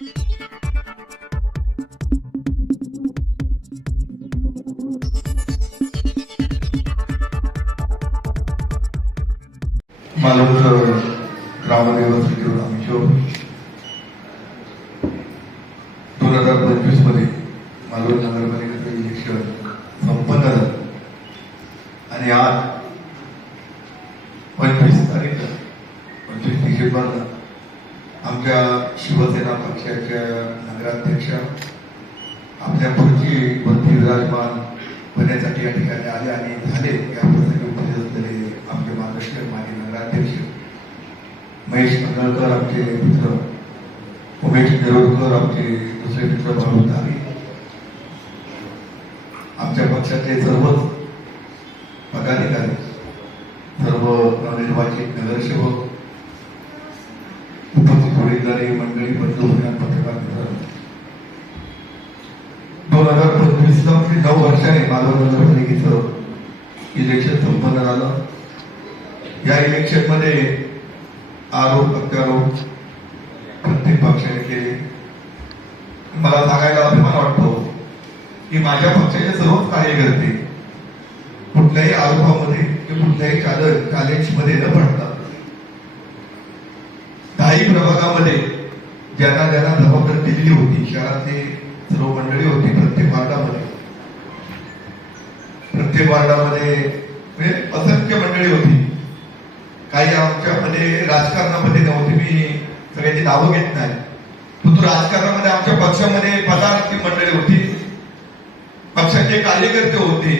मालवण ग्रामदेवत श्री रामेश्वर 2025 मध्ये मालवण नगरपालिकेचं इलेक्शन संपन्न झालं आणि आज 25 तारीख 25 डिसेंबरला आमच्या शिवसेना पक्षाच्या नगराध्यक्षा आपल्या खुर्चीवरती विराजमान होण्यासाठी या ठिकाणी आले आणि झाले. या प्रसंगी उपस्थित असलेले आमचे महाराष्ट्र माजी नगराध्यक्ष महेश मंगळकर, आमचे मित्र उमेश नेरोडकर, आमचे दुसरे मित्र भाऊ धावी, आमच्या पक्षाचे सर्वच पदाधिकारी, सर्व नवनिर्वाचित नगरसेवक, उपस्थित वडीलधारी मंडळी, बंधू भगिनी, पत्रकार मित्र, 2025 ला 9 वर्षाने मालवण नगरपालिकेचं इलेक्शन संपन्न झालं. या इलेक्शन मध्ये आरोप प्रत्यारोप प्रत्येक पक्षाने केले. मला सांगायला अभिमान वाटतो की माझ्या पक्षाचे सर्वच कार्यकर्ते कुठल्याही आरोपामध्ये किंवा कुठल्याही चॅलेंज मध्ये न पडता 10 प्रभागामध्ये ज्यांना जबाबदारी दिलेली होती, शहरातली सर्व मंडळी होती, प्रत्येक वार्डामध्ये म्हणजे असंख्य मंडळी होती. काही आमच्यामध्ये राजकारणामध्ये नव्हती, मी सगळ्यांची नावं घेत नाही, परंतु राजकारणामध्ये आमच्या पक्षामध्ये पदार्थ मंडळी होती, पक्षाचे कार्यकर्ते होते.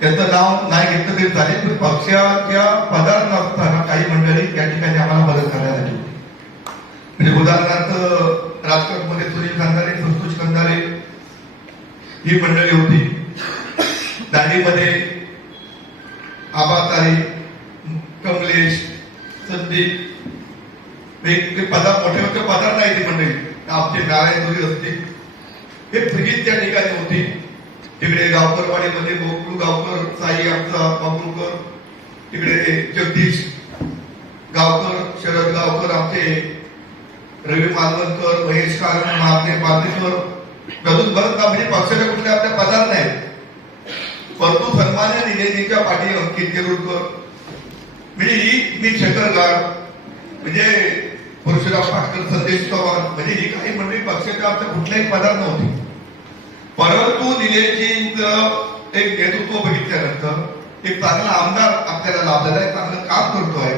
त्याचं नाव नाही घेतलं तरी चालेल, पण पक्षाच्या पदार्थ नसताना काही मंडळी त्या ठिकाणी आम्हाला मदत करायला आली होती. म्हणजे उदाहरणार्थ राजकारणामध्ये सुनील कंदारे, संतोष कंदारे ही मंडळी होती. दांडीमध्ये आबातारे, कमलेश, संदीप, मोठे मोठे पदार्थ नाही ती मंडळी. आमचे नारायणपुरी असतील, हे सगळी त्या ठिकाणी होती. तिकडे गावकरवाडीमध्ये गोकुळ गावकर, साई आमचा मामुलकर, तिकडे जगदीश गावकर, शरद गावकर, आमचे रवी मालवणकर, महेश कारणे, महात्मे पातेकर, अजून बरंच का म्हणजे पक्षाच्या कुठल्या आपल्या पदार्थ नाही, परंतु सन्मान्य निलेजीच्या पाठी अंकित नेरुळकर, म्हणजे ही मी शेखरगार, म्हणजे परशुराम पाटकर, संदेश चव्हाण, म्हणजे ही काही मंडळी पक्षाच्या आपल्या कुठल्याही पदार्थ नव्हती. परंतु निलेशजींचं एक नेतृत्व बघितल्यानंतर एक चांगला आमदार आपल्याला लाभलेला आहे, चांगलं काम करतोय,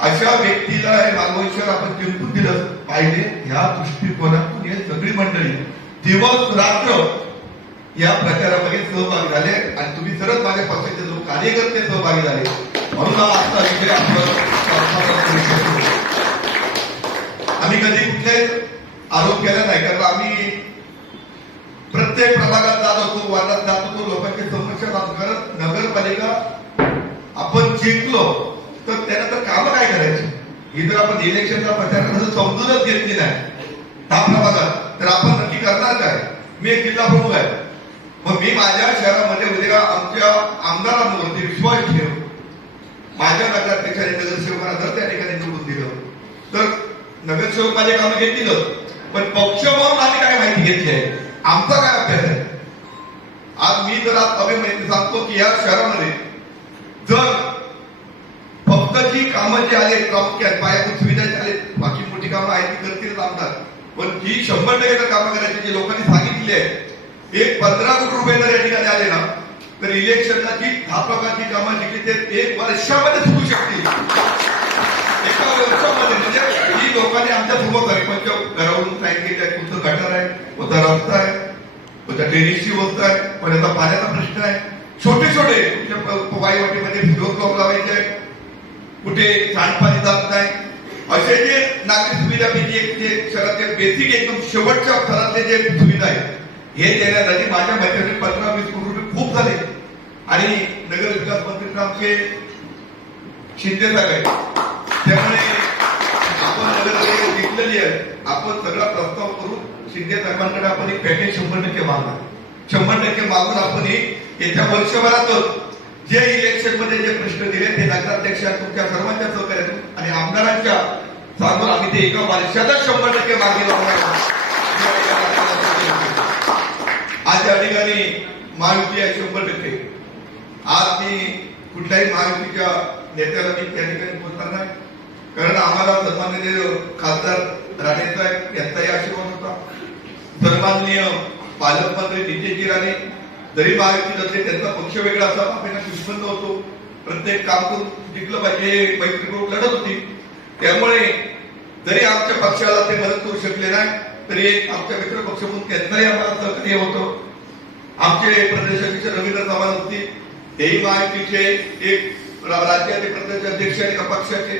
अशा व्यक्तीला हे मालवण शहर आपण जिंकून दिलं पाहिजे. ह्या दृष्टिकोनातून हे सगळी मंडळी दिवस रात्र या प्रचारामध्ये सहभागी झाले आणि तुम्ही सरळ माझ्या पक्षाचे लोक कार्यकर्ते सहभागी झाले, म्हणून हा आजचा विषय आम्ही कधी कुठले आरोप केला नाही, कारण आम्ही प्रत्येक प्रभागात जात होतो, वार्डात जात होतो, लोकांची समस्या जात, करत नगरपालिका आपण जिंकलो तर त्यानंतर कामं काय करायची ही जर आपण इलेक्शनचा प्रचार समजूनच घेतली नाही 10 प्रभागात, तर आपण नक्की करणार काय. मी एक जिल्हा प्रमुख आहे, मग मी माझ्या शहरामध्ये उद्या आमच्या आमदारांवरती विश्वास ठेव, माझ्या नगराध्यक्षाने नगरसेवकांना जर त्या ठिकाणी निवडून दिलं तर नगरसेवक माझे कामं घेतीलच, पण पक्ष म्हणून आम्ही काय माहिती घेतली आहे, आमचा काय अभ्यास आहे. आज मी जर अभिमानी सांगतो की या शहरामध्ये जर फक्त जी कामं जी आले प्रामुख्यात पायाभूत सुविधा आले, बाकी मोठी कामं आहेत ती करतीलच आमदार, पण जी 100% कामं करायची जे लोकांनी सांगितली आहे, एक 15 कोटी रुपये जर या ठिकाणी आले ना तर इलेक्शनला जी 10 प्रकारची कामं जिंकली ते 1 वर्षामध्ये सुरू शकतील. एका वर्षामध्ये म्हणजे ही लोकांनी आमच्या पूर्व सरपंच घरावरून साईन घेतली आहे, कुठं गटार आहे, कोणता रस्ता आहे, कोणत्या ड्रेनेजची वस्त आहे, कोणाचा पाण्याचा प्रश्न आहे, छोटे छोटे वाईवाटीमध्ये फ्लोर ब्लॉक लावायचे आहे, कुठे सांडपाणी जात नाही, असे जे नागरिक सुविधा जे शहरातले बेसिक एकदम शेवटच्या थरातले जे सुविधा आहेत हे देण्यासाठी माझ्या मते 15-20 कोटी रुपये खूप झाले. आणि नगर विकास मंत्री आमचे शिंदे साहेब आहेत, त्यामुळे आपण नगर जिंकलेली आहे, आपण सगळा प्रस्ताव करून शिंदे साहेबांकडे आपण एक पॅकेज 100% मागणार, 100% मागून आपण येत्या वर्षभरातच जे इलेक्शन मध्ये जे प्रश्न दिले ते नगराध्यक्ष तुमच्या सर्वांच्या सहकार्यातून आणि आमदारांच्या सांगून आम्ही ते एका वर्षातच 100% मागे लावणार. आज या ठिकाणी महायुती आहे 100%. आज मी कुठल्याही महायुतीच्या नेत्याला मी त्या ठिकाणी बोलणार नाही, कारण आम्हाला सन्माननीय खासदार राणेसाहेब यांचाही आशीर्वाद होता. सन्माननीय पालकमंत्री नितेशजी राणे जरी महायुतीत असले त्यांचा पक्ष वेगळा असा, आपण दुश्मन नव्हतो. प्रत्येक काम करून जिंकलं पाहिजे, मैत्रीपूर्वक लढत होती. त्यामुळे जरी आमच्या पक्षाला ते मदत करू शकले नाही तरी एक आमच्या मित्र पक्ष म्हणून त्यांचाही आम्हाला सहकार्य होतं. आमचे प्रदेशाध्यक्ष रवींद्र चव्हाण होते, तेही महायुतीचे एक राज्याचे प्रदेश अध्यक्ष आणि पक्षाचे,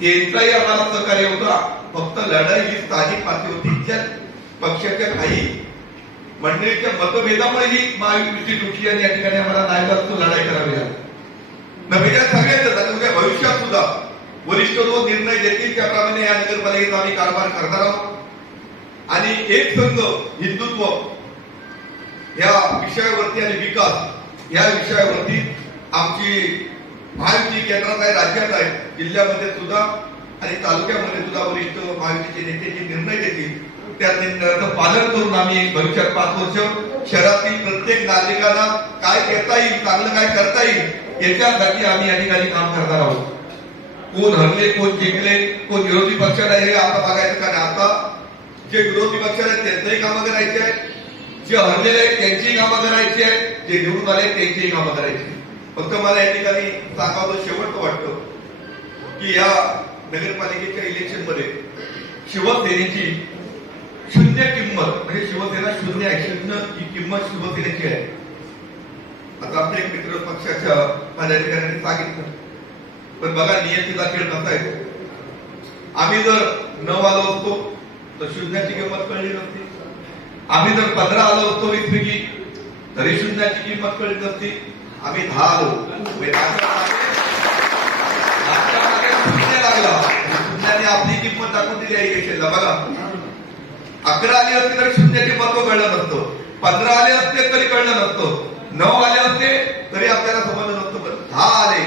त्यांचाही आम्हाला सहकार्य होता. फक्त लढाई ही स्थानिक पातळी होती. त्या पक्षाच्या काही मंडळीच्या मतभेदामुळे ही महायुती तुटली आणि या ठिकाणी आम्हाला नायकांची लढाई करावी लागली. नव्या सगळ्यांचं उद्या भविष्यात सुद्धा वरिष्ठ जो निर्णय देतील त्याप्रमाणे या नगरपालिकेचा आम्ही कारभार करणार आहोत. आणि एक संघ हिंदुत्व या विषयावरती आणि विकास या विषयावरती आमची महायुती केंद्रात आहे, राज्यात आहे, जिल्ह्यामध्ये सुद्धा आणि तालुक्यामध्ये सुद्धा वरिष्ठ महायुतीचे नेते जे निर्णय देतील त्या निर्णयाचं पालन करून आम्ही भविष्यात 5 वर्ष शहरातील प्रत्येक नागरिकांना काय करता येईल, चांगलं काय करता येईल याच्यासाठी आम्ही या ठिकाणी काम करणार आहोत. कोण हरले, कोण जिंकले, कोण विरोधी पक्षाला हे आता बघायचं. कारण आता जे विरोधी पक्षाला आहेत त्यांचंही कामं करायची आहेत, जे हरलेले आहेत त्यांचीही कामं करायची आहेत, जे निवडून आले त्यांचीही कामं करायची. फक्त मला या ठिकाणी सांगावं शेवटचं वाटतं की या नगरपालिकेच्या इलेक्शन मध्ये शिवसेनेची 0 किंमत, म्हणजे शिवसेना 0 आहे, 0 ही किंमत शिवसेनेची आहे. आता आमच्या एक मित्र पक्षाच्या पदाधिकाऱ्यांनी सांगितलं, पण बघा नियतीचा खेळ कसा आहे. आम्ही जर 9 आलो असतो तर 0ची किंमत कळली नसती. आम्ही जर 15 आलो असतो 20 पैकी तरी 0ची किंमत कळली नसती. आम्ही 10 आलो लागला, 0ने आपली किंमत दाखवून दिली आहे इलेक्शनला. बघा 11 आले असते तरी 0चे महत्व कळलं नसतं, 15 आले असते तरी कळलं नसतं, 9 आले असते तरी आपल्याला समजलं नसतं. पण 10 आले,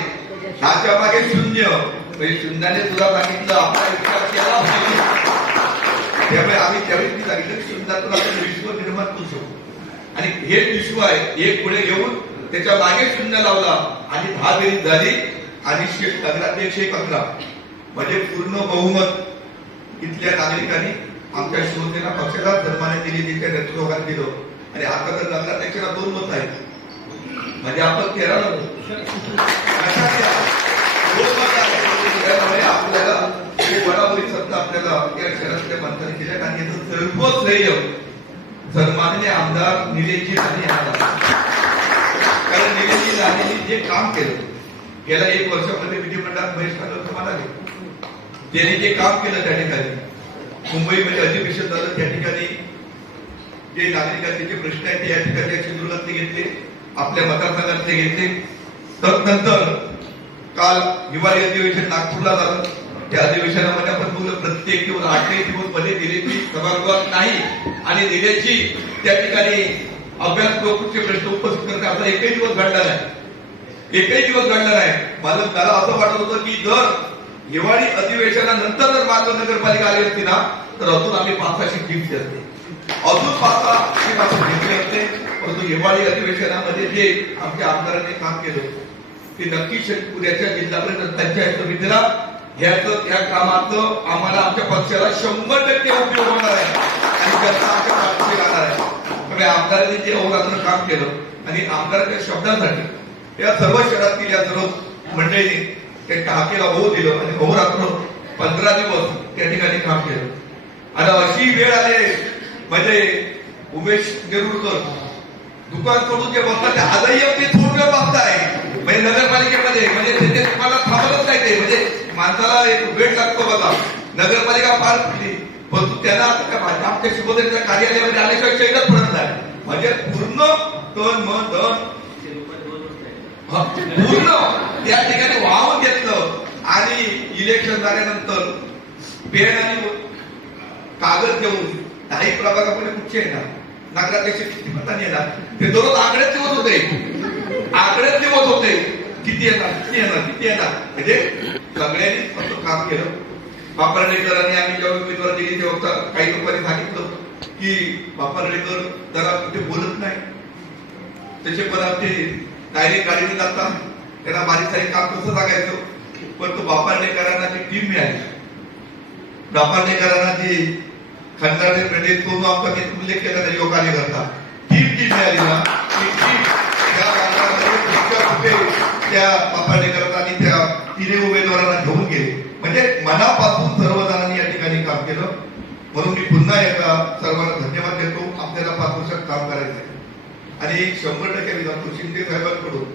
10च्या मागे 0 म्हणजे 0ने तुला सांगितलं आपला विचार केला पाहिजे. त्यामुळे आम्ही त्यावेळी सांगितलं की 0 आपण विश्व निर्माण करू शकतो आणि हे विश्व आहे एक पुढे घेऊन त्याच्या मागे 0 लावला आणि 10 बेरीज झाली आणि नगराध्यक्ष 11 म्हणजे पूर्ण बहुमत इथल्या नागरिकांनी आमच्या शिवसेना पक्षाला धर्माने दिली, तिच्या नेतृत्वाखाली दिलं. आणि आता तर नगराध्यक्षाला 2 मत आहेत, म्हणजे आपण 13 आपल्याला बळावरी सत्ता आपल्याला या शहरातल्या माणसाने केल्या. आणि याचं सर्व श्रेय सन्माननीय आमदार निलेशजी राणे यांना. कारण निलेशजी राणेंनी जे काम केलं गेल्या 1 वर्षामध्ये विधिमंडळात बहिष्कार म्हणाले, त्यांनी जे काम केलं त्या ठिकाणी मुंबईमध्ये अधिवेशन झालं, त्या ठिकाणी जे नागरिकांचे जे प्रश्न आहेत ते या ठिकाणी सिंधुदुर्गातले घेतले, आपल्या मतदारसंघातले घेतले. तदनंतर काल हिवाळी अधिवेशन नागपूरला झालं. त्या अधिवेशनामध्ये आपण बोललो प्रत्येक दिवस 8 दिवस मध्ये दिलेची सभागृहात नाही आणि दिलेची त्या ठिकाणी अभ्यास ग्रुपचे प्रश्न उपस्थित करणे असा एकही दिवस घडला नाही, एकही दिवस घडला नाही. मला असं वाटत होतं की जर हिवाळी अधिवेशनानंतर जर मालवण नगरपालिका आली असती ना तर अजून आम्ही 5-6 सीट जिंकली असते, अजून 5-6 सीट जिंकली असते. परंतु हिवाळी अधिवेशनामध्ये जे आमच्या आमदारांनी काम केलं ते नक्कीच उद्याच्या जिल्हापर्यंत त्यांच्या समितीला या कामाचं आम्हाला आमच्या पक्षाला 100% उपयोग होणार आहे आणि त्याचा आमच्या पाठीशी राहणार आहे. त्यामुळे आमदारांनी जे अहोरात्र काम केलं आणि आमदाराच्या शब्दासाठी या सर्व शहरातील या सर्व मंडळींनी त्यांच्या हाकेला हो दिलं आणि अहोरात्र 15 दिवस त्या ठिकाणी काम केलं. आणि अशी वेळ आली म्हणजे उमेश नेरुरकर दुकान सोडून जे बसतात आजही अगदी थोड वेळ बसताय म्हणजे नगरपालिकेमध्ये, म्हणजे तिथे तुम्हाला थांबतच नाही ते, म्हणजे माणसाला एक वेळ लागतो बघा. नगरपालिका पार पडली परंतु त्यांना आमच्या शिवसेनेच्या कार्यालयामध्ये आल्याशिवाय शैलच पडत नाही. म्हणजे पूर्ण तन मन धन पूर्ण त्या ठिकाणी वाहून घेतलं. आणि इलेक्शन झाल्यानंतर पेन आणि कागद घेऊन काही प्रभागामध्ये कुठचे येणार, नगराध्यक्ष किती मतांनी येणार, ते दररोज आकडेच दिवस होते, आकडेच दिवस होते, किती येणार किती येणार किती येणार. म्हणजे सगळ्यांनी फक्त काम केलं. बापर्डेकरांनी आम्ही जेव्हा उमेदवार दिली तेव्हा काही लोकांनी सांगितलं की बापर्डेकर जरा कुठे बोलत नाही, त्याचे पण ते डायरेक्ट गाडीने जातात, त्यांना बारीक सारीक काम कसं सांगायचं. पण तो बापर्डेकरांना जी टीम मिळाली, बापर्डेकरांना जी खंडारे प्रदेश तो आमचा उल्लेख केला त्या युवा कार्यकर्ता टीम जी मिळाली ना, ती टीम त्या भागामध्ये त्या बापर्डेकरांनी त्या तिन्ही उमेदवारांना घेऊन गेले. म्हणजे मनापासून सर्वजणांनी या ठिकाणी काम केलं. म्हणून मी पुन्हा एकदा सर्वांना धन्यवाद देतो. आपल्याला 5 वर्षात काम करायचं आहे आणि 100% विधान शिंदे साहेबांकडून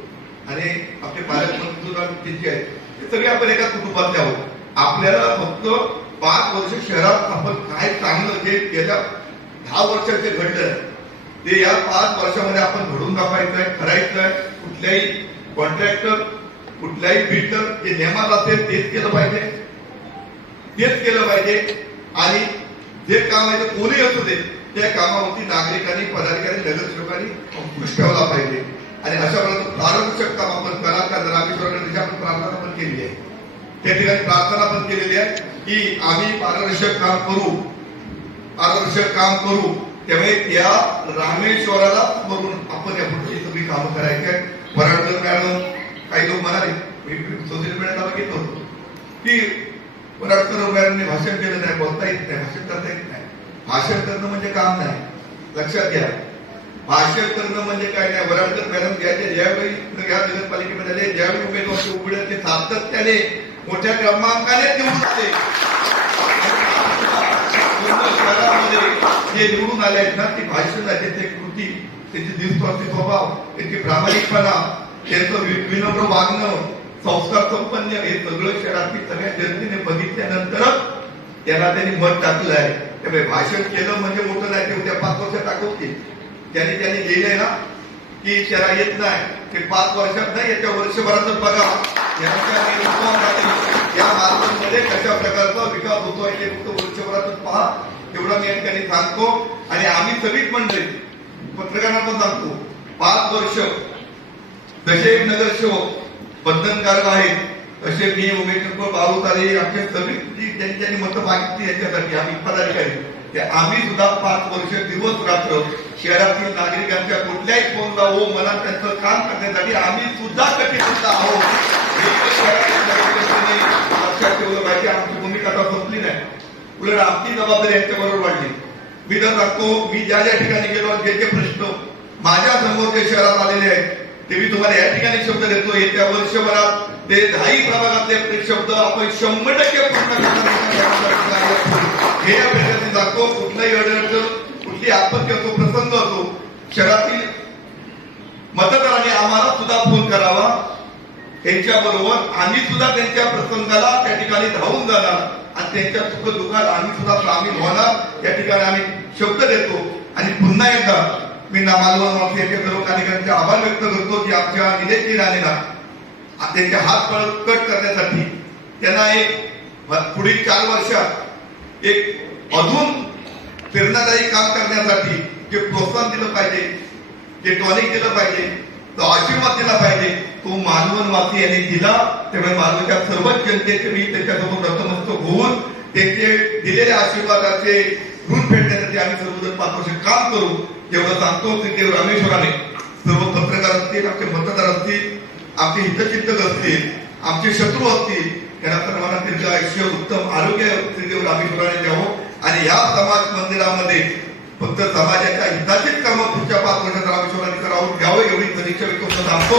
आणि आपले पालकमंत्री सुद्धा त्यांचे आहेत, ते सगळे आपण एकाच कुटुंबातले आहोत. आपल्याला फक्त 5 वर्ष शहरात आपण काय चांगलं जे गेल्या 10 वर्षाचे घडलं ते या 5 वर्षामध्ये आपण घडून दाखवायचं आहे, करायचं आहे. कुठल्याही कॉन्ट्रॅक्टर कुठल्याही बिल्डर जे नियमात असेल तेच केलं पाहिजे, तेच केलं पाहिजे. आणि जे काम आहे ते कोणी असू दे त्या कामावरती नागरिकांनी, पदाधिकारी, नगरसेवकांनी अंकुश ठेवला पाहिजे. आणि अशा प्रकारचं पारदर्शक काम आपण करा. कारण रामेश्वराकडे आपण प्रार्थना पण केलेली आहे, त्या ठिकाणी प्रार्थना पण केलेली आहे की आम्ही पारदर्शक काम करू, पारदर्शक काम करू. त्यामुळे या रामेश्वराला बघून आपण या पुढची सगळी कामं करायची आहे. पराडकर मॅडम काही लोक म्हणाले, मी सोशल मीडियाला बघितलं होतं की पराडकर मॅडमने भाषण केलं नाही, बोलता येत नाही, भाषण करता येत नाही. भाषण करणं म्हणजे काम नाही, लक्षात घ्या. भाषण करणं म्हणजे काय नाही. वराडकर मॅडम ज्यावेळी या नगरपालिकेमध्ये आले, ज्यावेळी उमेदवार उघडले ते सातत्याने मोठ्या क्रमांकाने निवडून आले. शहरामध्ये जे निवडून आले आहेत ना, ती भाषण त्याची कृती, त्याची निस्वार्थी स्वभाव, त्याची प्रामाणिकपणा, त्यांचं विनम्र वागणं, संस्कार संपन्न, हे सगळं शहरातील सगळ्या जनतेने बघितल्यानंतरच त्याला त्यांनी मत टाकलं आहे. त्यामुळे भाषण केलं म्हणजे मोठं नाही, ते उद्या 5 वर्ष दाखवतील. त्यांनी लिहिलंय ना की त्याला येत नाही, ते 5 वर्षात नाही, येत्या वर्षभरातच बघा या मार्गामध्ये कशा प्रकारचा विकास होतोय ते फक्त वर्षभरातच पहा. एवढा मी या ठिकाणी सांगतो. आणि आम्ही सगळीच मंडळी पत्रकारांना पण सांगतो, 5 वर्ष जसे नगरसेवक बंधनकारक आहेत तसे मी उमेश बाळूतारे आमच्या सगळी त्यांनी मतं मागितली यांच्यासाठी आम्ही पदाधिकारी ते आम्ही सुद्धा 5 वर्ष दिवस रात्र शहरातील नागरिकांच्या कुठल्याही फोनला हो मला त्यांचं काम करण्यासाठी आम्ही सुद्धा कटिबद्ध आहोत. लक्षात ठेवलं पाहिजे. आमची भूमिका आता संपली नाही, उलट आमची जबाबदारी यांच्याबरोबर वाढली. मी तर सांगतो, मी ज्या ठिकाणी गेलो जे प्रश्न माझ्या समोर जे शहरात आलेले आहेत ते मी तुम्हाला या ठिकाणी शब्द देतो. येत्या वर्षभरात ते 10 प्रभागातले शब्द आपण 100% पूर्ण करणार हे या प्रयत्न सांगतो. कुठलाही अडचण, कुठली आपत्ती असो, प्रसंग असो, शहरातील मतदारांनी आम्हाला सुद्धा फोन करावा. त्यांच्याबरोबर आम्ही सुद्धा त्यांच्या प्रसंगाला त्या ठिकाणी धावून जाणार आणि त्यांच्या सुख दुःखात आम्ही सुद्धा सामील होणार. या ठिकाणी आम्ही शब्द देतो. आणि पुन्हा एकदा मी मालवण वासियांच्या सर्व कार्यकर्त्यांचे आभार व्यक्त करतो की आमच्या निलेश राणेंना त्यांचे हात बळकट करण्यासाठी त्यांना एक पुढील 4 वर्षात एक अजून प्रेरणादायी काम करण्यासाठी जे प्रोत्साहन दिलं पाहिजे, जे टॉनिक दिलं पाहिजे, तो आशीर्वाद दिला पाहिजे, तो मालवण वासी यांनी दिला. त्यामुळे मालवणच्या सर्वच जनतेचे मी त्याच्यासमोर नतमस्तक होऊन त्यांचे दिलेल्या आशीर्वादाचे ऋण फेडण्यासाठी आम्ही सर्वजण 5 वर्ष काम करू. एवढं सांगतो की देव रामेश्वराने सर्व पत्रकार असतील, आमचे मतदार असतील, आमचे हितचिंतक असतील, आमचे शत्रू असतील, त्यांना सर्वांना दीर्घ आयुष्य, उत्तम आरोग्य देव रामेश्वराने द्यावं. आणि या समाज मंदिरामध्ये फक्त समाजाच्या हिताचीच कामं पुढच्या 5 वर्षात रामेश्वराने करावं, घ्यावं एवढी परीक्षा व्यक्त सांगतो.